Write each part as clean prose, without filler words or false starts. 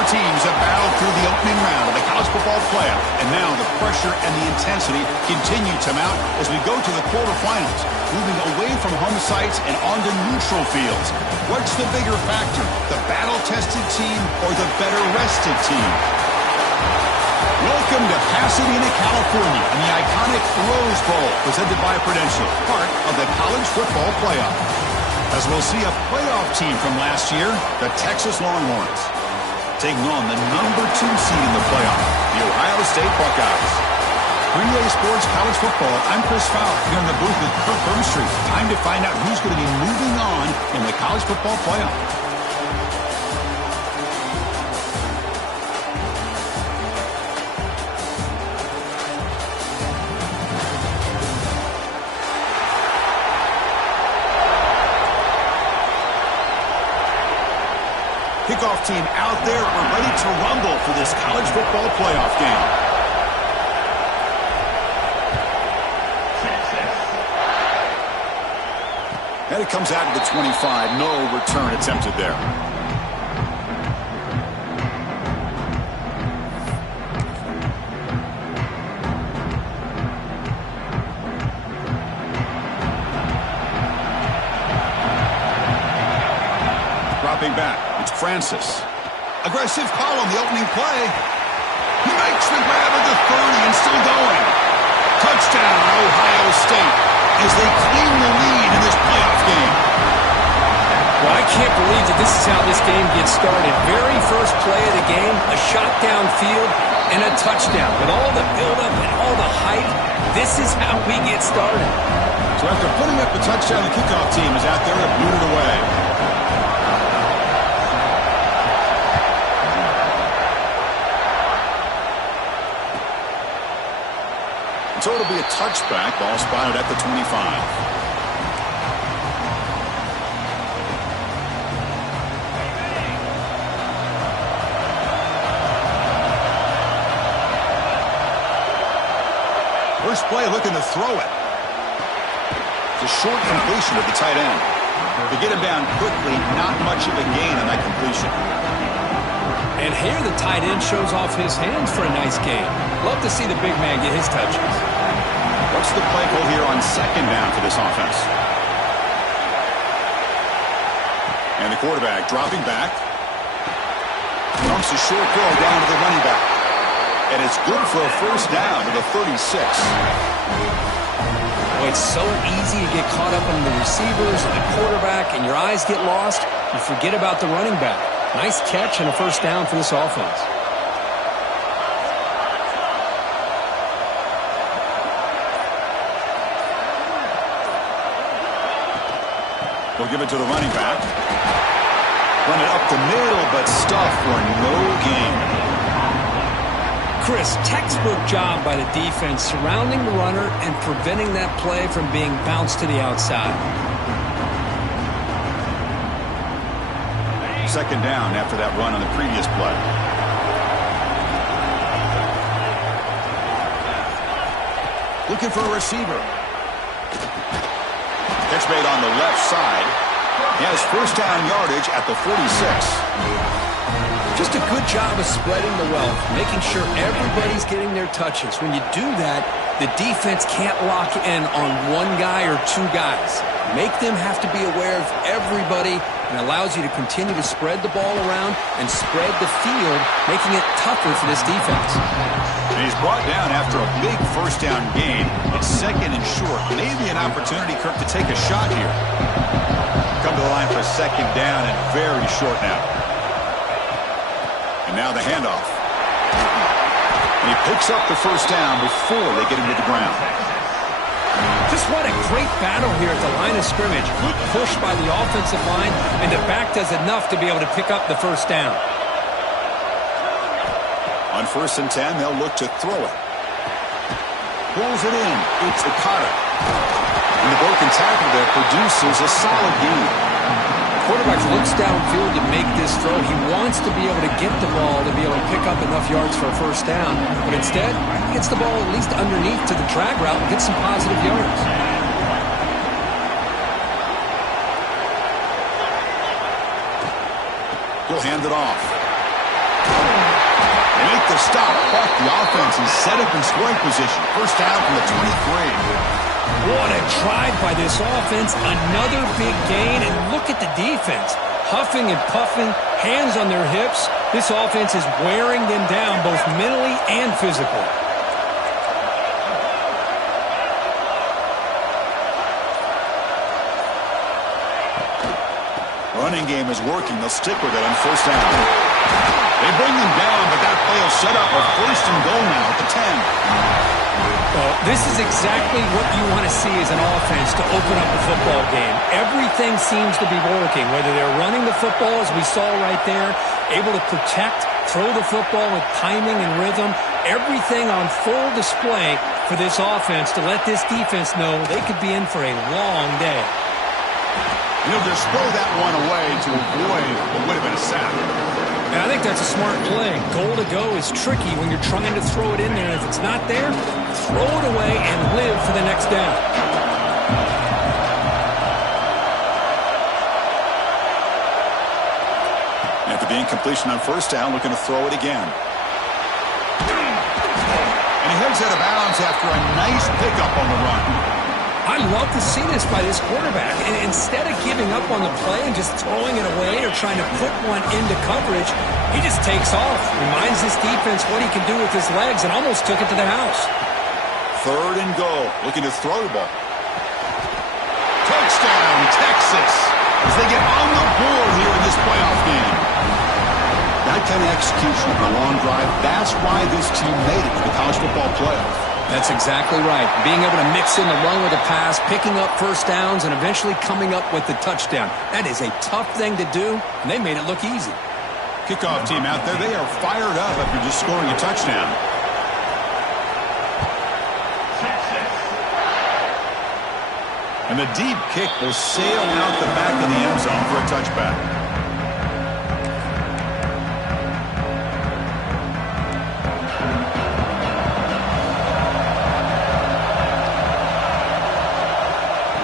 Four teams have battled through the opening round of the college football playoff, and now the pressure and the intensity continue to mount as we go to the quarterfinals, moving away from home sites and onto neutral fields. What's the bigger factor, the battle-tested team or the better-rested team? Welcome to Pasadena, California, and the iconic Rose Bowl, presented by Prudential, part of the college football playoff. As we'll see a playoff team from last year, the Texas Longhorns, taking on the number 2 seed in the playoff, the Ohio State Buckeyes. Relay Sports College Football, I'm Chris Fowler, here in the booth with Kirk Burnstreet. Time to find out who's going to be moving on in the college football playoff. Kickoff team out there. We're ready to rumble for this college football playoff game. And it comes out to the 25. No return attempted there. Dropping back. It's Francis. Aggressive call on the opening play. He makes the grab at the 30 and still going. Touchdown, Ohio State, as they claim the lead in this playoff game. Well, I can't believe that this is how this game gets started. Very first play of the game, a shot downfield and a touchdown. With all the buildup and all the hype, this is how we get started. So after putting up a touchdown, the kickoff team is out there to boot it away. So it'll be a touchback. Ball spotted at the 25. First play looking to throw it. It's a short completion of the tight end. To get him down quickly, not much of a gain on that completion. And here the tight end shows off his hands for a nice gain. Love to see the big man get his touches. What's the play call here on second down for this offense? And the quarterback dropping back. Dumps a short throw down to the running back. And it's good for a first down to the 36. Well, it's so easy to get caught up in the receivers and the quarterback, and your eyes get lost. You forget about the running back. Nice catch and a first down for this offense. We'll give it to the running back. Run it up the middle, but stuffed for no gain. Chris, textbook job by the defense surrounding the runner and preventing that play from being bounced to the outside. Second down after that run on the previous play. Looking for a receiver. Catch made on the left side. He has first down yardage at the 46. Just a good job of spreading the wealth, making sure everybody's getting their touches. When you do that, the defense can't lock in on one guy or two guys. Make them have to be aware of everybody, and allows you to continue to spread the ball around and spread the field, making it tougher for this defense. And he's brought down after a big first down gain. It's second and short. Maybe an opportunity, Kirk, to take a shot here. Come to the line for second down and very short now. And now the handoff. And he picks up the first down before they get him to the ground. Just what a great battle here at the line of scrimmage. Good push by the offensive line, and the back does enough to be able to pick up the first down. On 1st and 10, they'll look to throw it. Pulls it in. It's Okada. And the broken tackle there produces a solid gain. Quarterback looks downfield to make this throw. He wants to be able to get the ball to be able to pick up enough yards for a first down. But instead, he gets the ball at least underneath to the drag route and gets some positive yards. He'll hand it off. They make the stop, but the offense is set up in scoring position. First down from the 23. What a drive by this offense. Another big gain, and look at the defense. Huffing and puffing, hands on their hips. This offense is wearing them down both mentally and physically. Running game is working. They'll stick with it on first down. They bring them down, but that play will set up a first and goal now at the 10. Well, this is exactly what you want to see as an offense to open up the football game. Everything seems to be working, whether they're running the football, as we saw right there, able to protect, throw the football with timing and rhythm, everything on full display for this offense to let this defense know they could be in for a long day. He'll just throw that one away to avoid what would have been a sack. And I think that's a smart play. Goal to go is tricky when you're trying to throw it in there. If it's not there, throw it away and live for the next down. After the incompletion on first down, looking to throw it again. And he heads out of bounds after a nice pickup on the run. I love to see this by this quarterback. And instead of giving up on the play and just throwing it away or trying to put one into coverage, he just takes off. Reminds this defense what he can do with his legs and almost took it to the house. Third and goal. Looking to throw the ball. Touchdown, Texas, as they get on the board here in this playoff game. That kind of execution of a long drive, that's why this team made it to the college football playoff. That's exactly right. Being able to mix in the run with the pass, picking up first downs, and eventually coming up with the touchdown. That is a tough thing to do, and they made it look easy. Kickoff team out there, they are fired up after just scoring a touchdown. And the deep kick will sail out the back of the end zone for a touchback.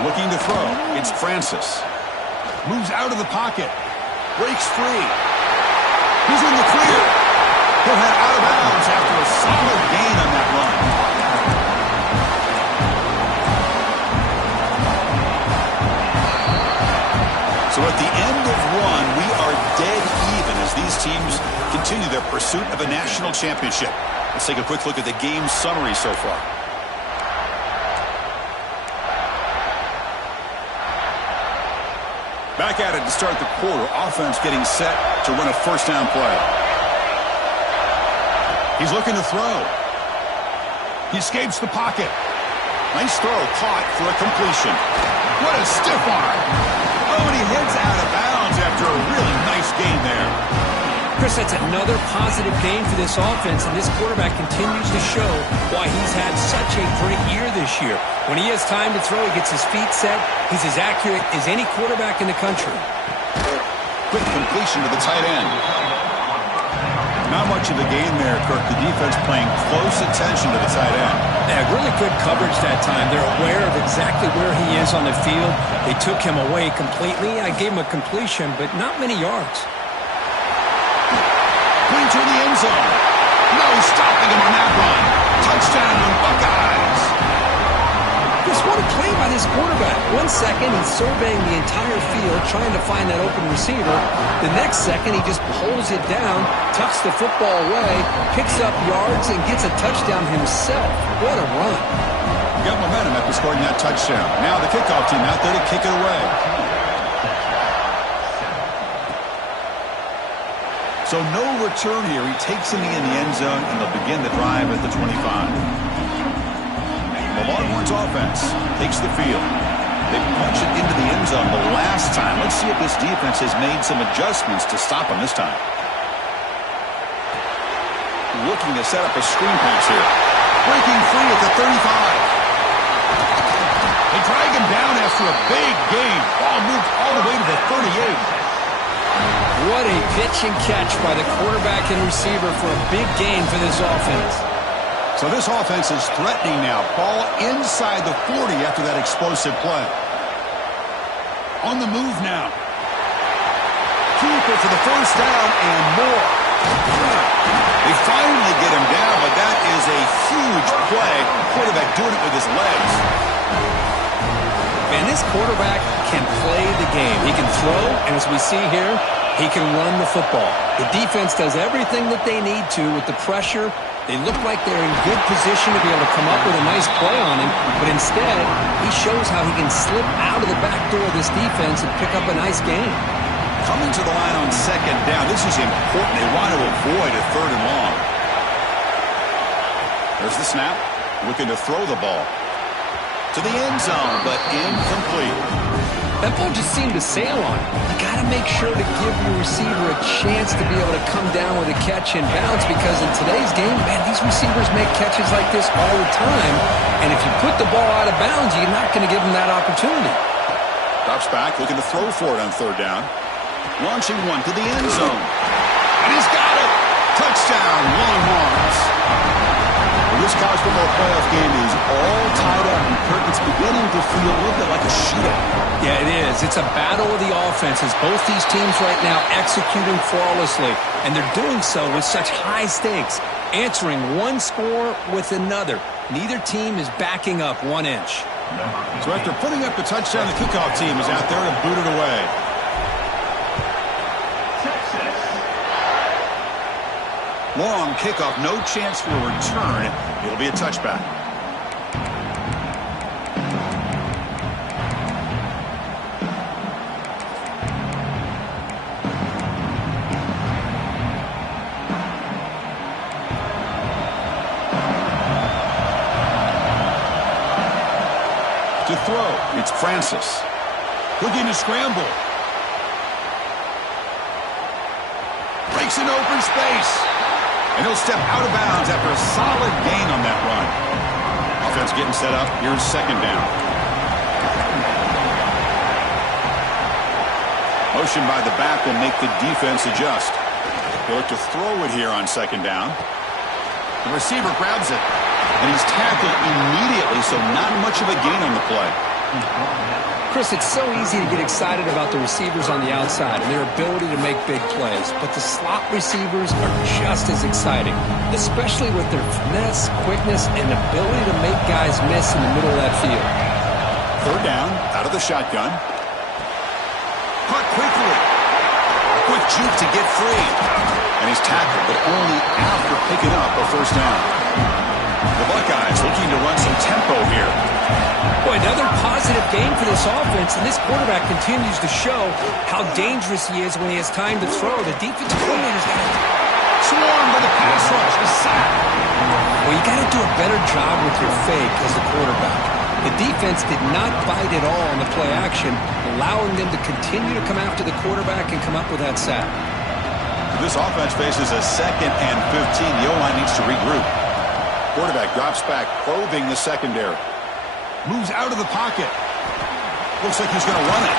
Looking to throw. It's Francis. Moves out of the pocket. Breaks free. He's in the clear. He'll head out of bounds after a solid gain on that run. So at the end of one, we are dead even as these teams continue their pursuit of a national championship. Let's take a quick look at the game summary so far. Back at it to start the quarter. Offense getting set to run a first down play. He's looking to throw. He escapes the pocket. Nice throw, caught for a completion. What a stiff arm. Oh, and he heads out of bounds after a really nice gain there. Chris, that's another positive gain for this offense, and this quarterback continues to show why he's had such a great year this year. When he has time to throw, he gets his feet set. He's as accurate as any quarterback in the country. Quick completion to the tight end. Not much of a gain there, Kirk. The defense paying close attention to the tight end. Yeah, really good coverage that time. They're aware of exactly where he is on the field. They took him away completely. I gave him a completion, but not many yards. Into the end zone. No stopping him on that run. Touchdown, Buckeyes. Just what a play by this quarterback. 1 second, he's surveying the entire field, trying to find that open receiver. The next second, he just pulls it down, tucks the football away, picks up yards, and gets a touchdown himself. What a run. Got momentum after scoring that touchdown. Now the kickoff team out there to kick it away. So no return here. He takes him in the end zone, and they'll begin the drive at the 25. The Longhorns offense takes the field. They punch it into the end zone the last time. Let's see if this defense has made some adjustments to stop him this time. Looking to set up a screen pass here. Breaking free at the 35. They drag him down after a big gain. Ball moved all the way to the 38. What a pitch and catch by the quarterback and receiver for a big gain for this offense. So this offense is threatening now. Ball inside the 40 after that explosive play. On the move now. Keeper for the first down and more. They finally get him down, but that is a huge play. Quarterback doing it with his legs. And this quarterback can play the game. He can throw, and as we see here, he can run the football. The defense does everything that they need to with the pressure. They look like they're in good position to be able to come up with a nice play on him, but instead, he shows how he can slip out of the back door of this defense and pick up a nice gain. Coming to the line on second down. This is important. They want to avoid a third and long. There's the snap. Looking to throw the ball to the end zone, but incomplete. That ball just seemed to sail on him. You got to make sure to give your receiver a chance to be able to come down with a catch and bounce, because in today's game, man, these receivers make catches like this all the time. And if you put the ball out of bounds, you're not going to give them that opportunity. Drops back, looking to throw for it on third down. Launching one to the end zone. And he's got it! Touchdown, Longhorns. This college football playoff game is all tied up, and Kirk, it's beginning to feel a little bit like a shootout. Yeah, it is. It's a battle of the offenses. Both these teams right now executing flawlessly, and they're doing so with such high stakes, answering one score with another. Neither team is backing up 1 inch. So after putting up the touchdown, the kickoff team is out there to boot it away. Long kickoff, no chance for a return. It'll be a touchback. To throw, it's Francis. Looking to scramble. Breaks an open space. And he'll step out of bounds after a solid gain on that run. Offense getting set up. Here's second down. Motion by the back will make the defense adjust. He'll look to throw it here on second down. The receiver grabs it, and he's tackled immediately, so not much of a gain on the play. Chris, it's so easy to get excited about the receivers on the outside and their ability to make big plays, but the slot receivers are just as exciting, especially with their finesse, quickness, and ability to make guys miss in the middle of that field. Third down, out of the shotgun. Caught quickly. A quick juke to get free. And he's tackled, but only after picking up a first down. The Buckeyes looking to run some tempo here. Boy, another positive game for this offense, and this quarterback continues to show how dangerous he is when he has time to throw. The defensive coordinator's got to swarm by the pass rush, the sack. Well, you got to do a better job with your fake as the quarterback. The defense did not bite at all on the play action, allowing them to continue to come after the quarterback and come up with that sack. This offense faces a 2nd and 15. The O-line needs to regroup. Quarterback drops back, probing the secondary. Moves out of the pocket. Looks like he's going to run it.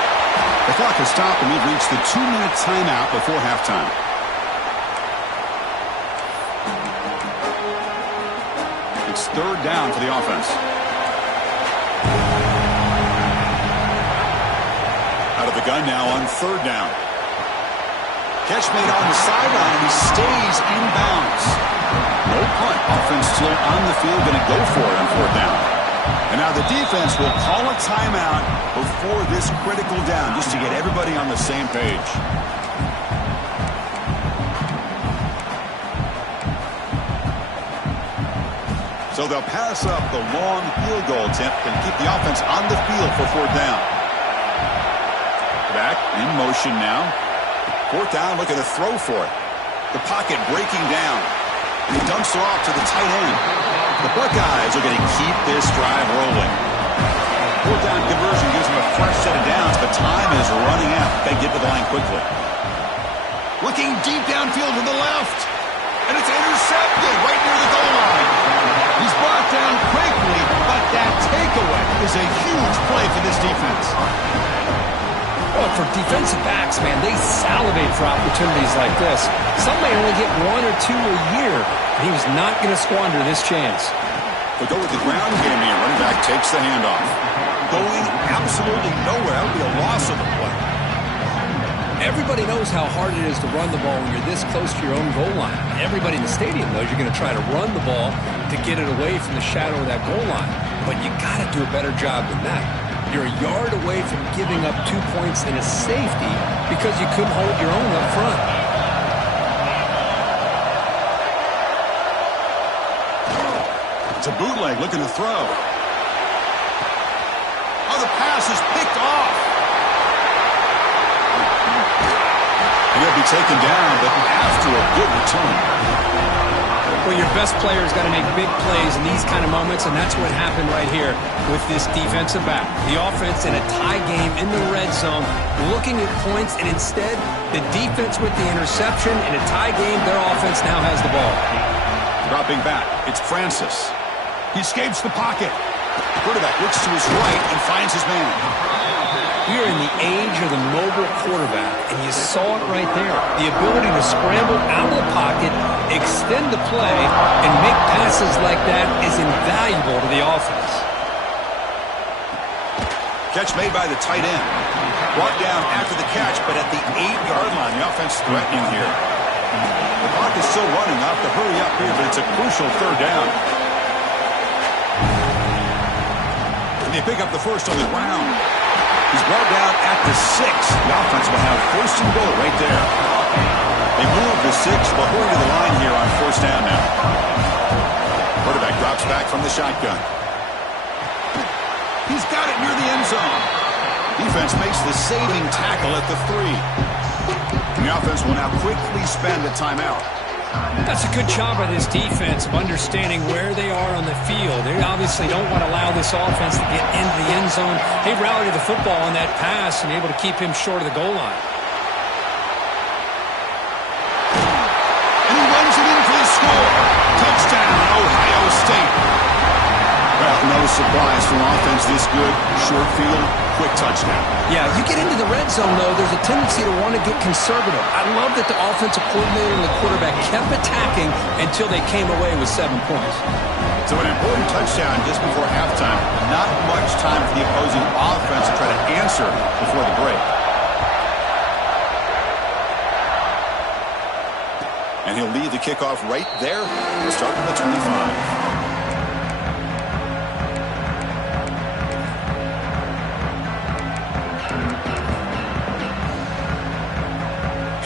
The clock has stopped, and we've reached the 2-minute timeout before halftime. It's third down for the offense. Out of the gun now on third down. Catch made on the sideline, and he stays in bounds. No punt. Offense still on the field, going to go for it on fourth down. And now the defense will call a timeout before this critical down, just to get everybody on the same page. So they'll pass up the long field goal attempt and keep the offense on the field for fourth down. Back in motion now. Fourth down, looking to throw for it. The pocket breaking down. And he dumps it off to the tight end. The Buckeyes are going to keep this drive rolling. Fourth down conversion gives them a fresh set of downs, but time is running out. They get to the line quickly. Looking deep downfield to the left. And it's intercepted right near the goal line. He's brought down quickly, but that takeaway is a huge play for this defense. Well, for defensive backs, man, they salivate for opportunities like this. Some may only get 1 or 2 a year, and he was not going to squander this chance. They go with the ground game here. Running back takes the handoff. Going absolutely nowhere. That would be a loss of the play. Everybody knows how hard it is to run the ball when you're this close to your own goal line. Everybody in the stadium knows you're going to try to run the ball to get it away from the shadow of that goal line. But you got to do a better job than that. You're a yard away from giving up 2 points and a safety because you couldn't hold your own up front. It's a bootleg looking to throw. Oh, the pass is picked off. And he'll be taken down, but after a good return. Well, your best player's got to make big plays in these kind of moments, and that's what happened right here with this defensive back. The offense in a tie game in the red zone, looking at points, and instead, the defense with the interception. In a tie game, their offense now has the ball. Dropping back, it's Francis. He escapes the pocket. Quarterback looks to his right and finds his man. We are in the age of the mobile quarterback, and you saw it right there. The ability to scramble out of the pocket, extend the play, and make passes like that is invaluable to the offense. Catch made by the tight end. Brought down after the catch, but at the 8-yard line, the offense threatening here. The clock is still running. Off to hurry up here, but it's a crucial third down. And they pick up the first on the ground. He's brought down at the 6. The offense will have first and goal right there. They move the 6. They'll hurry to the line here on first down now. Quarterback drops back from the shotgun. He's got it near the end zone. Defense makes the saving tackle at the 3. And the offense will now quickly spend a timeout. That's a good job by this defense of understanding where they are on the field. They obviously don't want to allow this offense to get into the end zone. They rallied the football on that pass and able to keep him short of the goal line. And he runs it in for the score. Touchdown, Ohio State. Well, no surprise for an offense this good. Short field, quick touchdown. Yeah, you get into the red zone, though, there's a tendency to want to get conservative. I love that the offensive coordinator and the quarterback kept attacking until they came away with 7 points. So an important touchdown just before halftime. Not much time for the opposing offense to try to answer before the break. And he'll lead the kickoff right there. We'll start from the 25.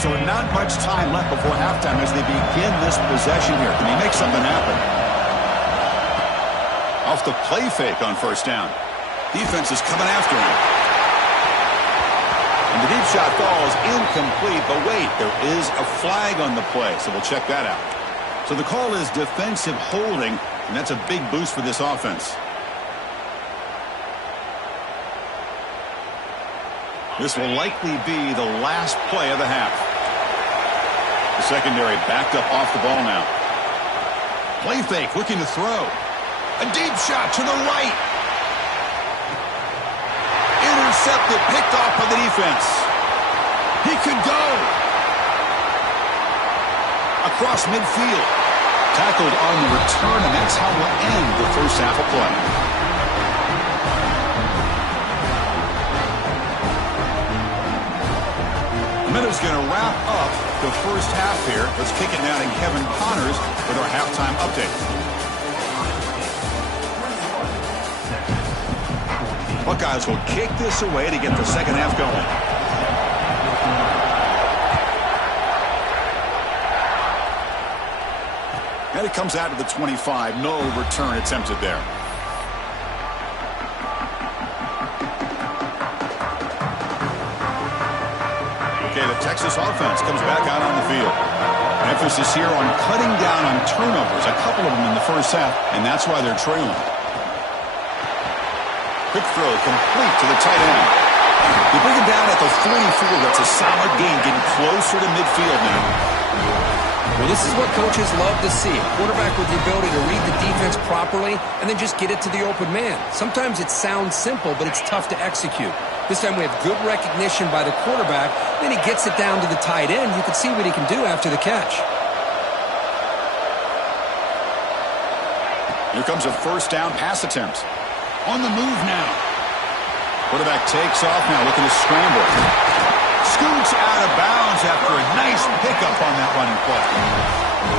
So not much time left before halftime as they begin this possession here. Can he make something happen? Off the play fake on first down. Defense is coming after him. And the deep shot falls incomplete, but wait, there is a flag on the play, so we'll check that out. So the call is defensive holding, and that's a big boost for this offense. This will likely be the last play of the half. The secondary backed up off the ball now. Play fake, looking to throw. A deep shot to the right. Intercepted, picked off by the defense. He could go. Across midfield. Tackled on the return, and that's how we'll end the first half of play. Minutes going to wrap up the first half here. Let's kick it now to Kevin Connors with our halftime update. Buckeyes will kick this away to get the second half going. And it comes out to the 25. No return attempted there. Texas offense comes back out on the field. Emphasis here on cutting down on turnovers, a couple of them in the first half, and that's why they're trailing. Quick throw complete to the tight end. They bring him down at the 44. That's a solid gain, getting closer to midfield now. Well, this is what coaches love to see. A quarterback with the ability to read the defense properly and then just get it to the open man. Sometimes it sounds simple, but it's tough to execute. This time we have good recognition by the quarterback. Then he gets it down to the tight end. You can see what he can do after the catch. Here comes a first down pass attempt. On the move now. Quarterback takes off now, looking to scramble. scoots out of bounds after a nice pickup on that running play.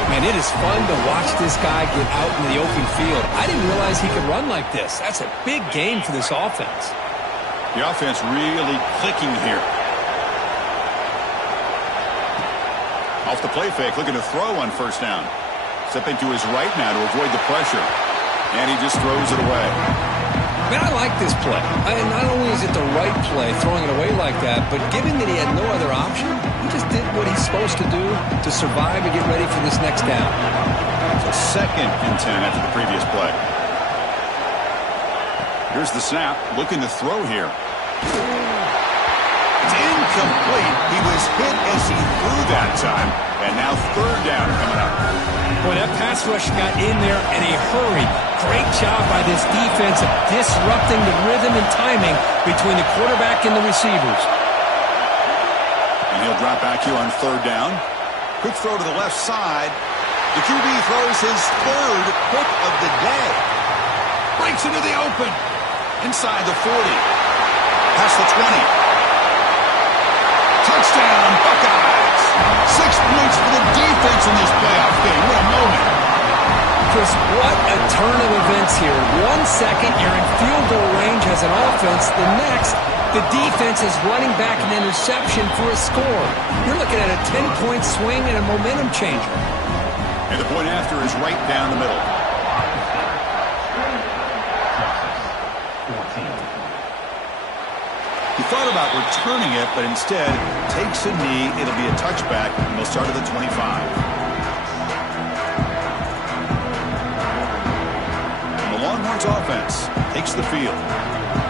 Man, it is fun to watch this guy get out in the open field. I didn't realize he could run like this. That's a big gain for this offense. The offense really clicking here. Off the play fake, looking to throw on first down. Stepping to his right now to avoid the pressure. And he just throws it away. Man, I like this play. And not only is it the right play, throwing it away like that, but given that he had no other option, he just did what he's supposed to do to survive and get ready for this next down. It's a 2nd and 10 after the previous play. Here's the snap, looking to throw here. It's incomplete. He was hit as he threw that time. And now 3rd down coming up. Boy, that pass rush got in there in a hurry. Great job by this defense of disrupting the rhythm and timing between the quarterback and the receivers. And he'll drop back here on 3rd down. Quick throw to the left side. The QB throws his 3rd pick of the day. Breaks into the open. Inside the 40. Past the 20. Touchdown, Buckeyes. 6 points for the defense in this playoff game. What a moment. Chris, what a turn of events here. 1 second, you're in field goal range as an offense. The next, the defense is running back an interception for a score. You're looking at a 10-point swing and a momentum changer. And the point after is right down the middle. He thought about returning it, but instead takes a knee. It'll be a touchback, and they'll start at the 25. And the Longhorns offense takes the field.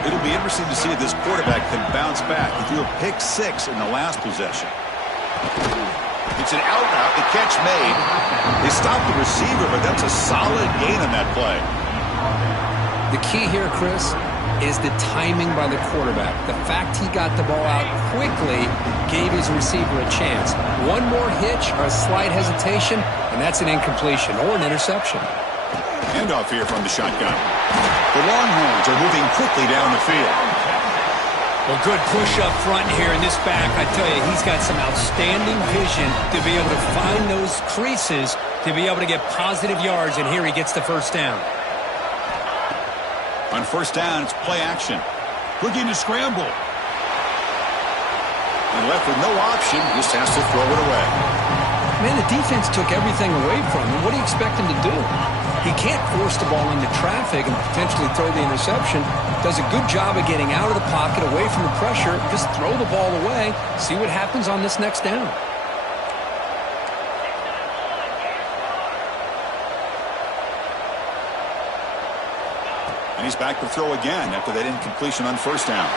It'll be interesting to see if this quarterback can bounce back. He threw a pick 6 in the last possession. It's an out route, the catch made. They stopped the receiver, but that's a solid gain on that play. The key here, Chris, is the timing by the quarterback. The fact he got the ball out quickly gave his receiver a chance. One more hitch or a slight hesitation, and that's an incompletion or an interception. Handoff here from the shotgun. The Longhorns are moving quickly down the field. Well, good push up front here in this back. I tell you, he's got some outstanding vision to be able to find those creases, to be able to get positive yards, and here he gets the first down. On first down, it's play action. Looking to scramble. And left with no option, just has to throw it away. Man, the defense took everything away from him. What do you expect him to do? He can't force the ball into traffic and potentially throw the interception. Does a good job of getting out of the pocket, away from the pressure. Just throw the ball away. See what happens on this next down. And he's back to throw again after that incompletion on first down.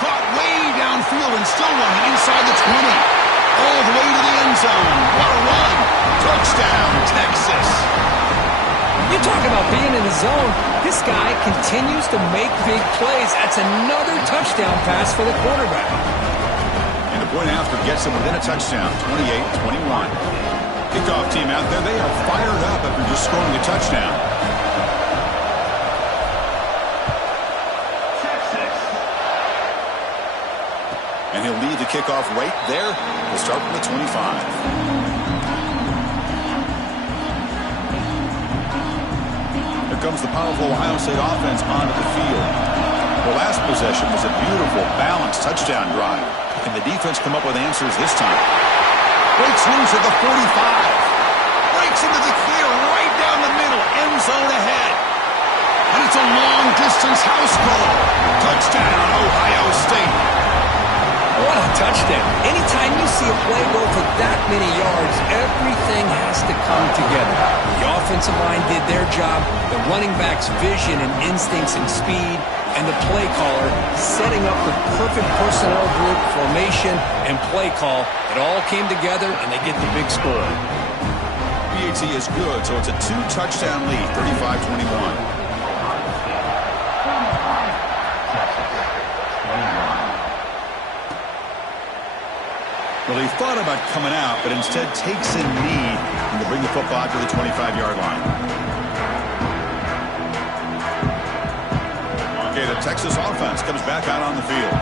Caught way downfield and still running inside the 20. All the way to the end zone. What a run. Touchdown, Texas. You talk about being in the zone. This guy continues to make big plays. That's another touchdown pass for the quarterback. And the point after gets him within a touchdown, 28-21. Kickoff team out there, they are fired up after just scoring a touchdown. And he'll lead the kickoff right there. We'll start from the 25. Here comes the powerful Ohio State offense onto the field. The last possession was a beautiful, balanced touchdown drive. Can the defense come up with answers this time? Breaks loose at the 45. Breaks into the clear right down the middle. End zone ahead. And it's a long-distance house call. Touchdown, Ohio State. What a touchdown. Anytime you see a play go for that many yards, everything has to come together. The offensive line did their job, the running back's vision and instincts and speed, and the play caller setting up the perfect personnel group, formation, and play call. It all came together, and they get the big score. PAT is good, so it's a 2-touchdown lead, 35-21. Well, he thought about coming out, but instead takes a knee and to bring the football to the 25-yard line. Okay, the Texas offense comes back out on the field.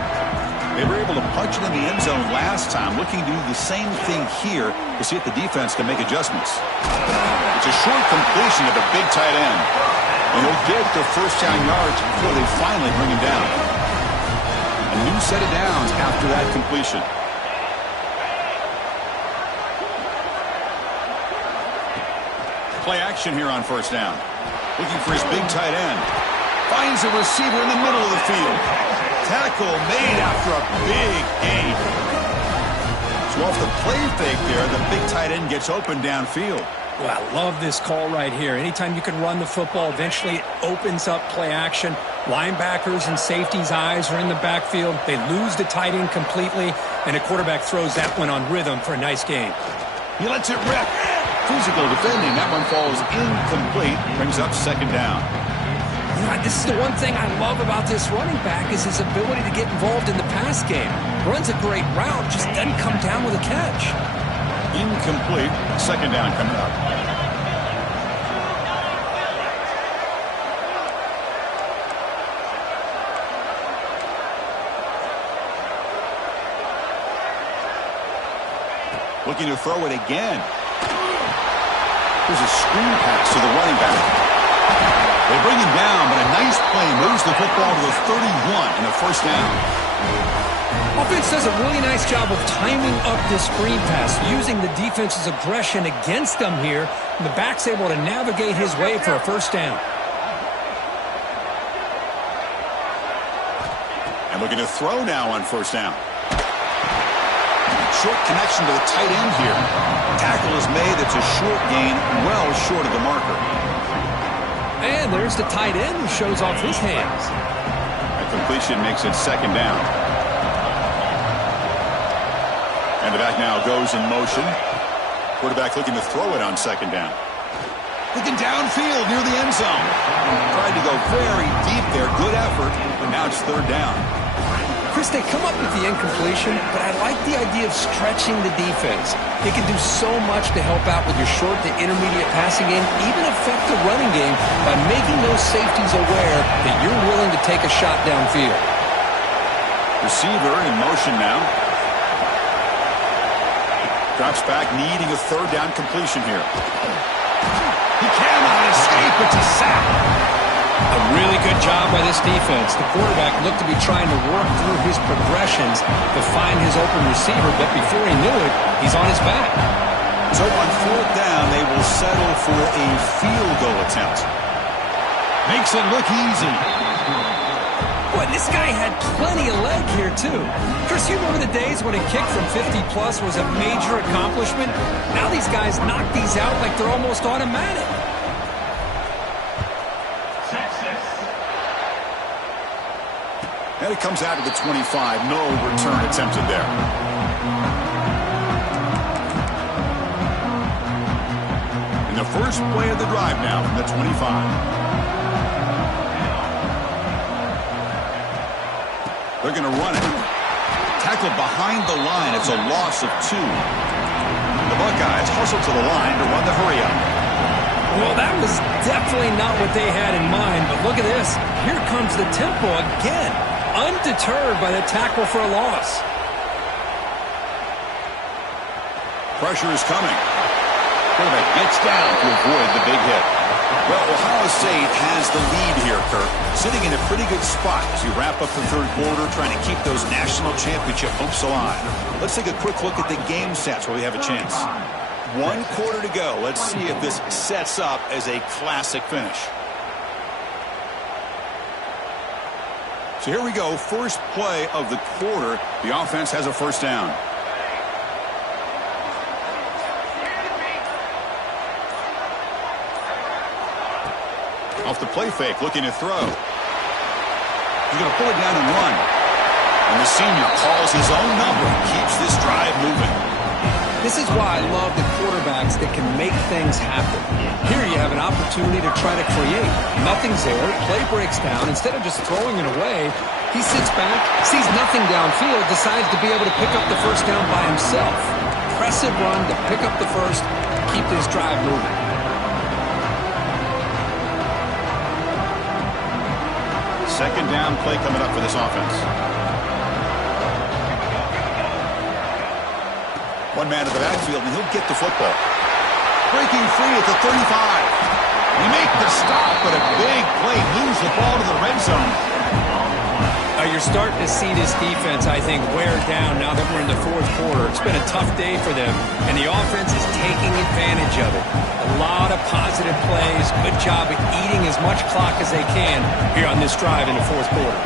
They were able to punch it in the end zone last time, looking to do the same thing here to see if the defense can make adjustments. It's a short completion to the big tight end. And they'll get their first down yards before they finally bring him down. A new set of downs after that completion. Play action here on first down. Looking for his big tight end. Finds a receiver in the middle of the field. Tackle made after a big gain. So off the play fake there, the big tight end gets open downfield. Well, I love this call right here. Anytime you can run the football, eventually it opens up play action. Linebackers and safeties' eyes are in the backfield. They lose the tight end completely, and a quarterback throws that one on rhythm for a nice gain. He lets it rip. Physical defending. That one falls incomplete. Brings up second down. This is the one thing I love about this running back is his ability to get involved in the pass game. Runs a great route, just doesn't come down with a catch. Incomplete. Second down coming up. Looking to throw it again. There's a screen pass to the running back. They bring him down, but a nice play moves the football to the 31 and a first down. Offense does a really nice job of timing up this screen pass, using the defense's aggression against them here. And the back's able to navigate his way for a first down. And looking to throw now on first down. Short connection to the tight end here. Tackle is made. It's a short gain, well short of the marker. And there's the tight end who shows off his hands. That completion makes it second down. And the back now goes in motion. Quarterback looking to throw it on second down. Looking downfield near the end zone. Tried to go very deep there. Good effort. But now it's third down. Chris, they come up with the incompletion, but I like the idea of stretching the defense. It can do so much to help out with your short to intermediate passing game, even affect the running game by making those safeties aware that you're willing to take a shot downfield. Receiver in motion now. Drops back, needing a third down completion here. He cannot escape. It's a sack. A really good job by this defense. The quarterback looked to be trying to work through his progressions to find his open receiver, but before he knew it, he's on his back. So on fourth down, they will settle for a field goal attempt. Makes it look easy. Boy, this guy had plenty of leg here, too. Chris, you remember the days when a kick from 50-plus was a major accomplishment? Now these guys knock these out like they're almost automatic. And it comes out to the 25. No return attempted there. In the first play of the drive now from the 25. They're going to run it. Tackled behind the line. It's a loss of 2. The Buckeyes hustle to the line to run the hurry up. Well, that was definitely not what they had in mind, but look at this. Here comes the tempo again. Undeterred by the tackle for a loss. Pressure is coming. Quarterback gets down to avoid the big hit. Well, Ohio State has the lead here, Kirk. Sitting in a pretty good spot as we wrap up the third quarter, trying to keep those national championship hopes alive. Let's take a quick look at the game sets where we have a chance. 1 quarter to go. Let's see if this sets up as a classic finish. So here we go. First play of the quarter. The offense has a first down. Off the play fake, looking to throw. He's going to pull it down and run. And the senior calls his own number and keeps this drive moving. This is why I love the quarterbacks that can make things happen. Here you have an opportunity to try to create. Nothing's there. Play breaks down. Instead of just throwing it away, he sits back, sees nothing downfield, decides to be able to pick up the first down by himself. Impressive run to pick up the first, keep this drive moving. second down play coming up for this offense. One man to the backfield, and he'll get the football. Breaking free at the 35. We make the stop, but a big play. Lose the ball to the red zone. You're starting to see this defense, I think, wear down now that we're in the fourth quarter. It's been a tough day for them, and the offense is taking advantage of it. A lot of positive plays. Good job at eating as much clock as they can here on this drive in the fourth quarter.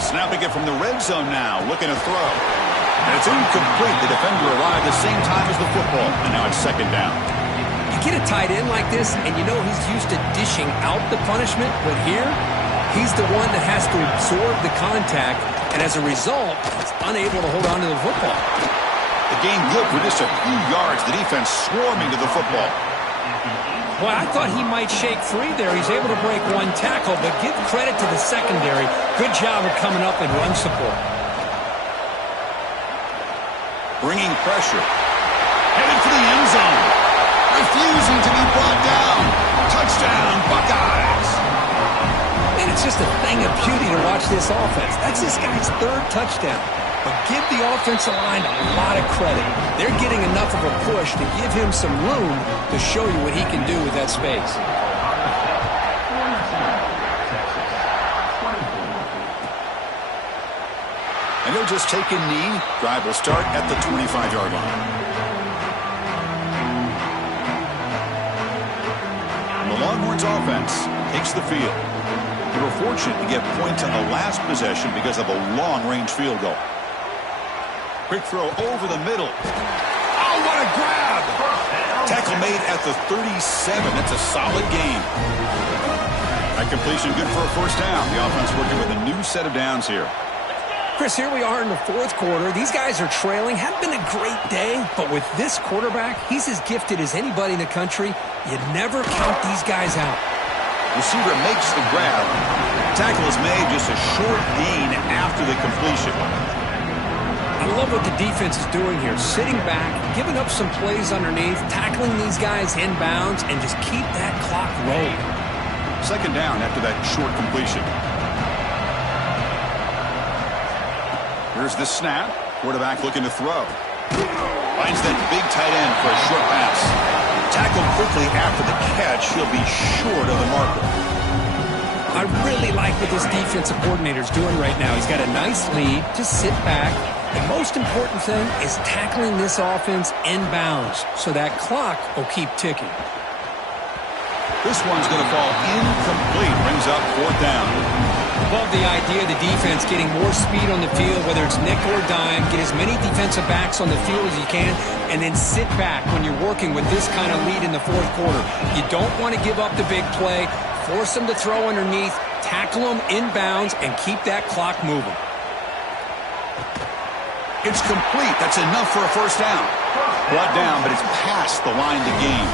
Snapping it from the red zone now, looking to throw. And it's incomplete. The defender arrived the same time as the football, and now it's second down. You get a tight end like this, and you know he's used to dishing out the punishment, but here, he's the one that has to absorb the contact, and as a result, he's unable to hold on to the football. The game good for just a few yards. The defense swarming to the football. Well, I thought he might shake free there. He's able to break one tackle, but give credit to the secondary. Good job of coming up and run support. Bringing pressure. Headed for the end zone. Refusing to be brought down. Touchdown, Buckeyes. And it's just a thing of beauty to watch this offense. That's this guy's third touchdown. But give the offensive line a lot of credit. They're getting enough of a push to give him some room to show you what he can do with that space. And he'll just take a knee. Drive will start at the 25-yard line. The Longhorns offense takes the field. They were fortunate to get points on the last possession because of a long-range field goal. Quick throw over the middle. Oh, what a grab! Tackle made at the 37. That's a solid gain. That completion good for a first down. The offense working with a new set of downs here. Chris, here we are in the fourth quarter. These guys are trailing. Hadn't been a great day, but with this quarterback, he's as gifted as anybody in the country. You never count these guys out. Receiver makes the grab. Tackle is made, just a short gain after the completion. I love what the defense is doing here. Sitting back, giving up some plays underneath, tackling these guys inbounds, and just keep that clock rolling. Second down after that short completion. Here's the snap. Quarterback looking to throw. Finds that big tight end for a short pass. Tackled quickly after the catch. He'll be short of the marker. I really like what this defensive coordinator is doing right now. He's got a nice lead. Just sit back. The most important thing is tackling this offense inbounds so that clock will keep ticking. This one's going to fall incomplete. Brings up fourth down. Love the idea of the defense getting more speed on the field, whether it's nickel or dime. Get as many defensive backs on the field as you can, and then sit back when you're working with this kind of lead in the fourth quarter. You don't want to give up the big play. Force them to throw underneath, tackle them inbounds, and keep that clock moving. It's complete. That's enough for a first down. Brought down, but it's past the line to gain.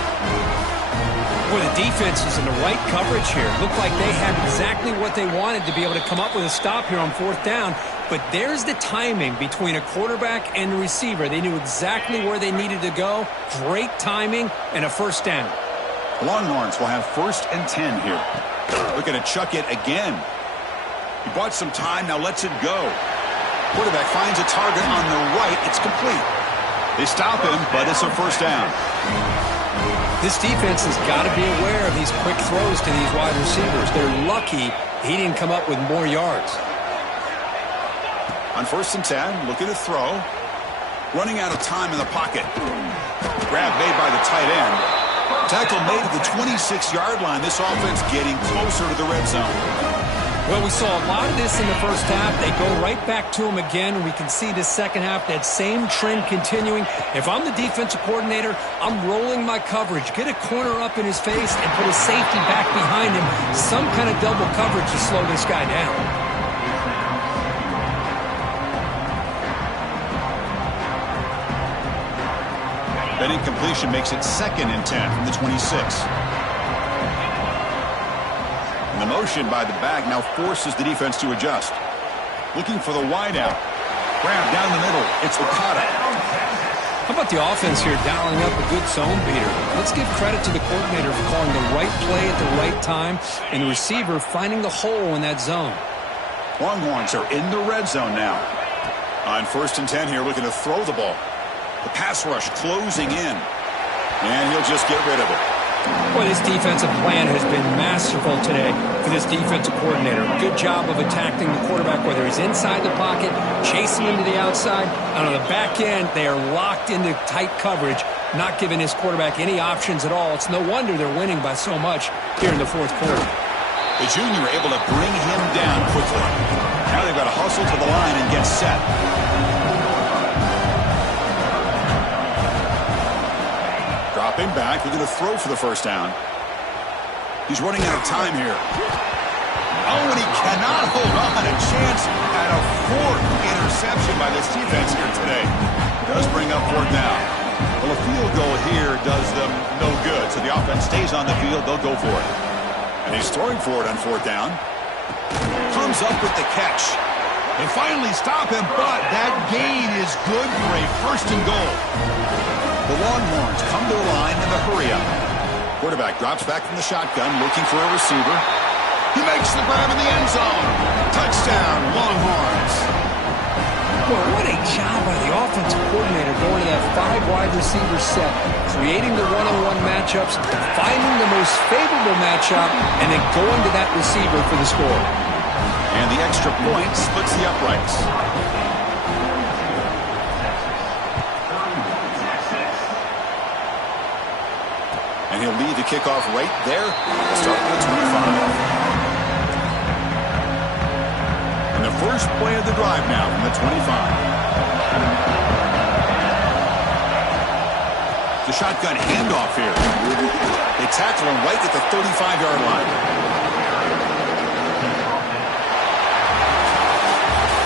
Well, the defense is in the right coverage here. Looked like they had exactly what they wanted to be able to come up with a stop here on fourth down. But there's the timing between a quarterback and a receiver. They knew exactly where they needed to go. Great timing and a first down. Longhorns will have 1st and 10 here. Looking to chuck it again. He bought some time, now lets it go. Quarterback finds a target on the right. It's complete. They stop him, but it's a first down. This defense has got to be aware of these quick throws to these wide receivers. They're lucky he didn't come up with more yards. On 1st and 10, looking to throw. Running out of time in the pocket. Grab made by the tight end. Tackle made at the 26-yard line. This offense getting closer to the red zone. Well, we saw a lot of this in the first half. They go right back to him again, and we can see the second half, that same trend continuing. If I'm the defensive coordinator, I'm rolling my coverage. Get a corner up in his face and put a safety back behind him. Some kind of double coverage to slow this guy down. That incompletion makes it 2nd and 10 from the 26. The motion by the back now forces the defense to adjust. Looking for the wideout. Grab down the middle. It's Okada. How about the offense here dialing up a good zone beater? Let's give credit to the coordinator for calling the right play at the right time and the receiver finding the hole in that zone. Longhorns are in the red zone now. On 1st and 10 here, looking to throw the ball. The pass rush closing in. And he'll just get rid of it. Boy, this defensive plan has been masterful today for this defensive coordinator. Good job of attacking the quarterback, whether he's inside the pocket, chasing him to the outside, and on the back end, they are locked into tight coverage, not giving his quarterback any options at all. It's no wonder they're winning by so much here in the 4th quarter. The junior able to bring him down quickly. Now they've got to hustle to the line and get set. Dropping back, looking to throw for the 1st down. He's running out of time here. Oh, and he cannot hold on. A chance at a 4th interception by this defense here today. Does bring up 4th down. Well, a field goal here does them no good. So the offense stays on the field. They'll go for it. And he's throwing for it on 4th down. Comes up with the catch. They finally stop him, but that gain is good for a 1st and goal. The Longhorns come to the line in the hurry-up. Quarterback drops back from the shotgun, looking for a receiver. He makes the grab in the end zone. Touchdown, Longhorns. Well, what a job by the offensive coordinator going to that 5-wide receiver set, creating the one-on-one matchups, finding the most favorable matchup, and then going to that receiver for the score. And the extra point splits the uprights. And he'll lead the kickoff right there. We'll start with the 25. And the first play of the drive now from the 25. The shotgun handoff here. They tackle him right at the 35-yard line.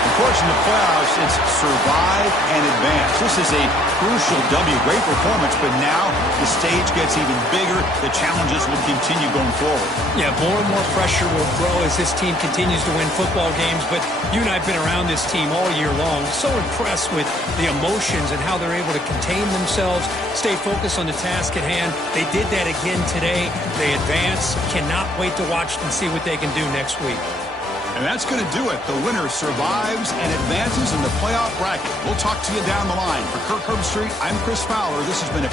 Of course, in the playoffs, it's survive and advance. This is a crucial W. Great performance, but now the stage gets even bigger. The challenges will continue going forward. Yeah, more and more pressure will grow as this team continues to win football games, but you and I have been around this team all year long. So impressed with the emotions and how they're able to contain themselves, stay focused on the task at hand. They did that again today. They advance. Cannot wait to watch and see what they can do next week. And that's going to do it. The winner survives and advances in the playoff bracket. We'll talk to you down the line. For Kirk Herbstreit, I'm Chris Fowler. This has been a